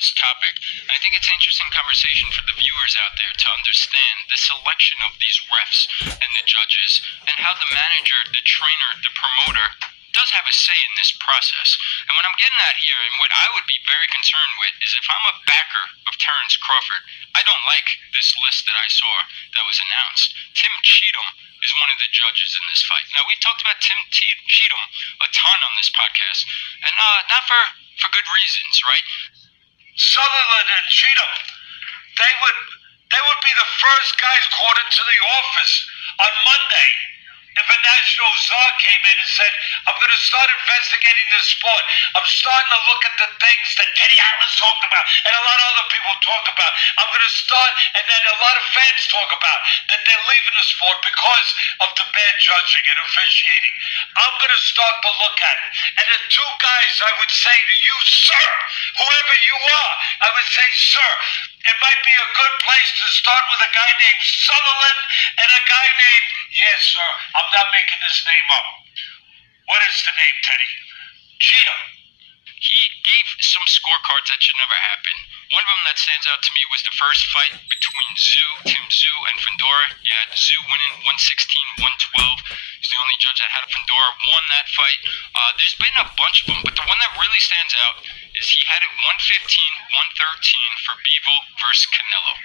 this topic. I think it's an interesting conversation for the viewers out there to understand the selection of these refs and the judges and how the manager, the trainer, the promoter does have a say in this process. And what I'm getting at here, and what I would be very concerned with, is if I'm a backer of Terrence Crawford, I don't like this list that I saw that was announced. Tim Cheatham is one of the judges in this fight. Now, we've talked about Tim Cheatham a ton on this podcast, and not for good reasons, right? Sutherland and Cheatham, they would be the first guys called into the office on Monday if a national czar came in and said, I'm going to start investigating this sport. I'm starting to look at the things that Teddy Atlas talked about and a lot of other people talk about. I'm going to start, and then a lot of fans talk about, that they're leaving the sport because of the bad judging and officiating. I'm going to start to look at it. And the two guys I would say to you, sir, whoever you are, I would say, sir, it might be a good place to start with a guy named Sutherland and a guy named, yes, sir, I'm not making this name up. What is the name, Teddy? Cheatham. He gave some scorecards that should never happen. One of them that stands out to me was the first fight between Tim Tszyu and Fundora. You had Tszyu winning 116-112. He's the only judge that had Fundora won that fight. There's been a bunch of them, but the one that really stands out is he had it 115-113 for Bivol versus Canelo.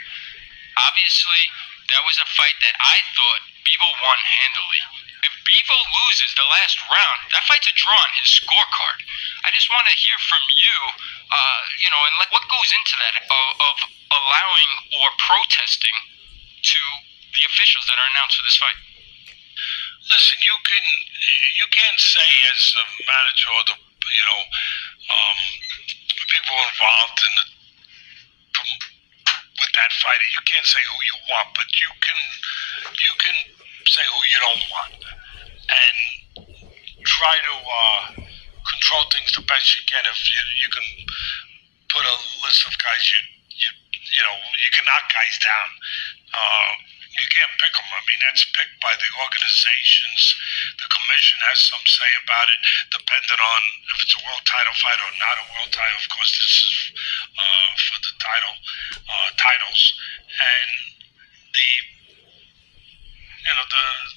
Obviously, that was a fight that I thought Bivol won handily. If Bivol loses the last round, that fight's a draw on his scorecard. I just want to hear from you, and what goes into that of allowing or protesting to the officials that are announced for this fight. Listen, you can't say as a manager or the people involved in with that fighter, you can't say who you want, but you can say who you don't want, and try to control things the best you can. If you can put a list of guys you can knock guys down. You can't pick them. I mean, that's picked by the organizations. The commission has some say about it, depending on if it's a world title fight or not a world title. Of course, this is for the titles, and the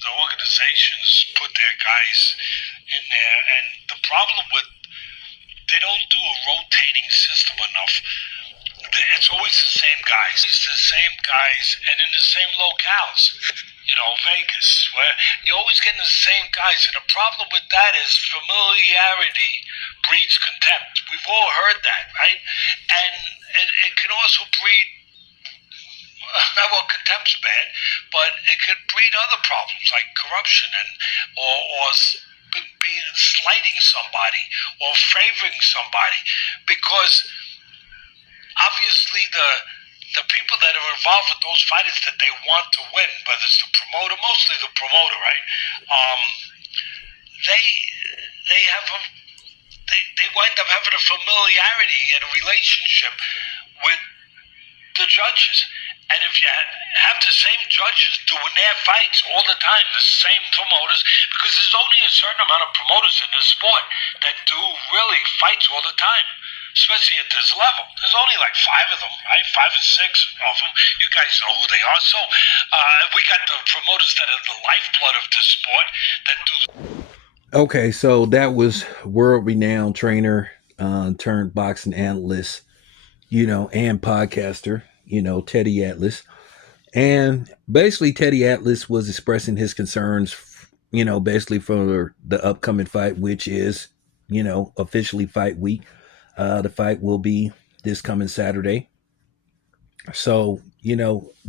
organizations put their guys in there. And the problem with, they don't do a rotating system enough. It's always the same guys. It's the same guys and in the same locales. Vegas, where you're always getting the same guys. And the problem with that is familiarity breeds contempt. We've all heard that, right? And it can also breed, well, contempt's bad, but it could breed other problems like corruption or slighting somebody or favoring somebody, because obviously the people that are involved with those fighters that they want to win, whether it's the promoter, mostly the promoter, right? They wind up having a familiarity and a relationship with the judges. And if you have the same judges doing their fights all the time, the same promoters, because there's only a certain amount of promoters in this sport that do really fights all the time, especially at this level. There's only like 5 of them, right? 5 or 6 of them. You guys know who they are. So we got the promoters that are the lifeblood of the sport that do. Okay, so that was world-renowned trainer turned boxing analyst, and podcaster, Teddy Atlas. And basically Teddy Atlas was expressing his concerns, basically for the upcoming fight, which is, officially fight week. The fight will be this coming Saturday. So,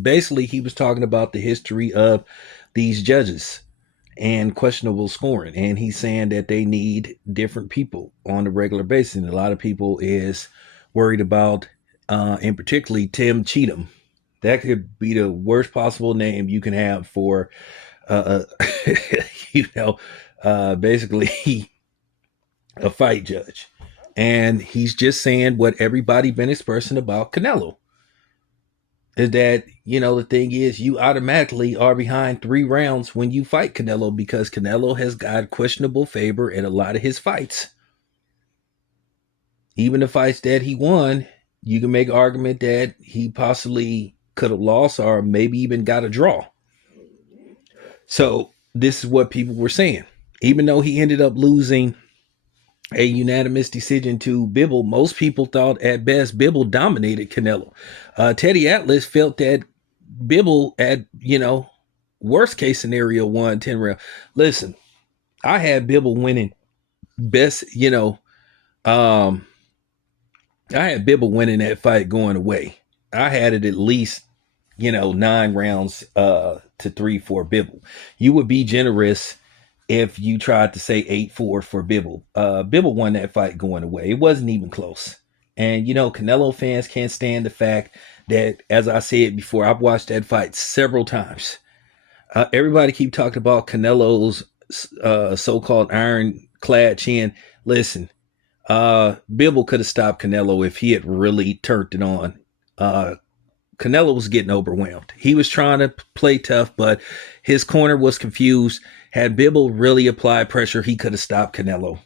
basically he was talking about the history of these judges and questionable scoring. And he's saying that they need different people on a regular basis. And a lot of people is worried about, and particularly Tim Cheatham. That could be the worst possible name you can have for, basically a fight judge. And he's just saying what everybody been expressing about Canelo. Is that, the thing is, you automatically are behind 3 rounds when you fight Canelo, because Canelo has got questionable favor in a lot of his fights. Even the fights that he won, You can make an argument that he possibly could have lost or maybe even got a draw. So this is what people were saying. Even though he ended up losing a unanimous decision to Bibble, most people thought at best Bibble dominated Canelo. Teddy Atlas felt that Bibble at, worst case scenario, won 10 rounds. Listen, I had Bibble winning best, um, I had Bibble winning that fight going away. I had it at least, 9 rounds to 3 for Bibble. You would be generous if you tried to say 8-4 for Bibble. Bibble won that fight going away. It wasn't even close. And, Canelo fans can't stand the fact that, as I said before, I've watched that fight several times. Everybody keep talking about Canelo's so-called ironclad chin. Listen, Bibble could have stopped Canelo if he had really turned it on. Canelo was getting overwhelmed. He was trying to play tough, but his corner was confused. Had Bibble really applied pressure, he could have stopped Canelo.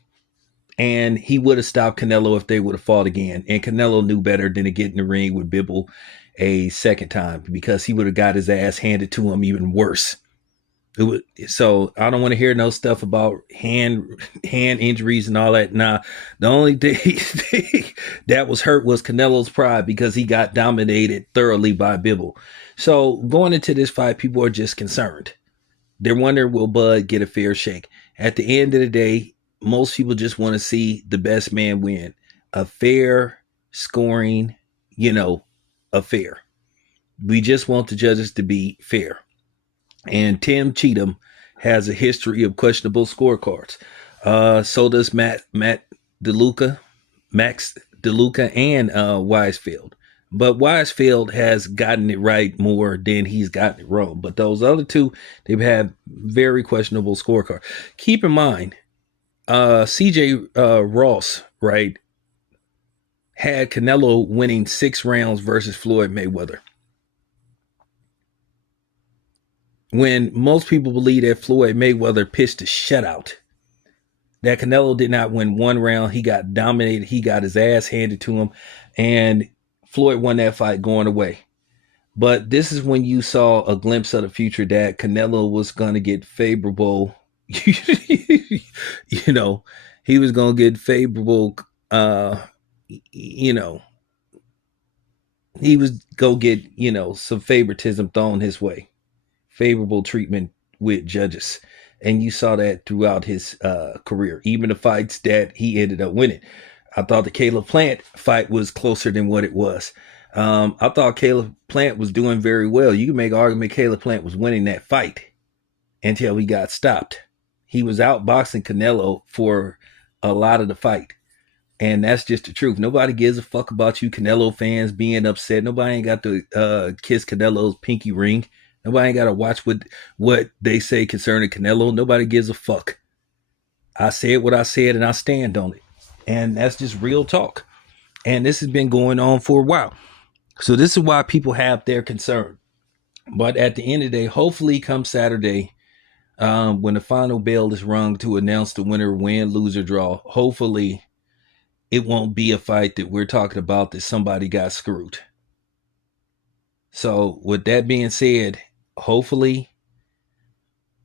And he would have stopped Canelo if they would have fought again. And Canelo knew better than to get in the ring with Bibble a second time, because he would have got his ass handed to him even worse. So I don't want to hear no stuff about hand injuries and all that. Nah, the only thing that was hurt was Canelo's pride, because he got dominated thoroughly by Bibble. So going into this fight, people are just concerned. They're wondering, will Bud get a fair shake? At the end of the day, most people just want to see the best man win. A fair scoring, affair. We just want the judges to be fair. And Tim Cheatham has a history of questionable scorecards. So does Max DeLuca, and Weisfeld. But Weisfeld has gotten it right more than he's gotten it wrong. But those other two, they've had very questionable scorecards. Keep in mind, CJ Ross, right, had Canelo winning 6 rounds versus Floyd Mayweather. When most people believe that Floyd Mayweather pitched a shutout, that Canelo did not win 1 round. He got dominated. He got his ass handed to him, and Floyd won that fight going away. But this is when you saw a glimpse of the future, that Canelo was going to get favorable. He was going to get favorable. He was going to get, some favoritism thrown his way. Favorable treatment with judges. And you saw that throughout his career, even the fights that he ended up winning. I thought the Caleb Plant fight was closer than what it was. I thought Caleb Plant was doing very well. You can make an argument Caleb Plant was winning that fight until he got stopped. He was outboxing Canelo for a lot of the fight. And that's just the truth. Nobody gives a fuck about you Canelo fans being upset. Nobody ain't got to kiss Canelo's pinky ring. Nobody ain't got to watch what they say concerning Canelo. Nobody gives a fuck. I said what I said, and I stand on it. And that's just real talk. And this has been going on for a while. So this is why people have their concern. But at the end of the day, hopefully come Saturday, when the final bell is rung to announce the winner, win, lose, or draw, hopefully it won't be a fight that we're talking about that somebody got screwed. So with that being said, hopefully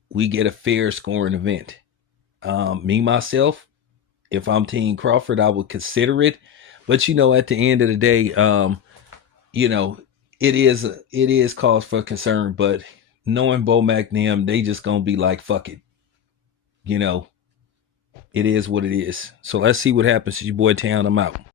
we get a fair scoring event. Me, myself, if I'm Team Crawford, I would consider it. But, at the end of the day, it is cause for concern. But knowing Bo McNam, they just going to be like, fuck it. It is what it is. So let's see what happens to your boy Town. I'm out.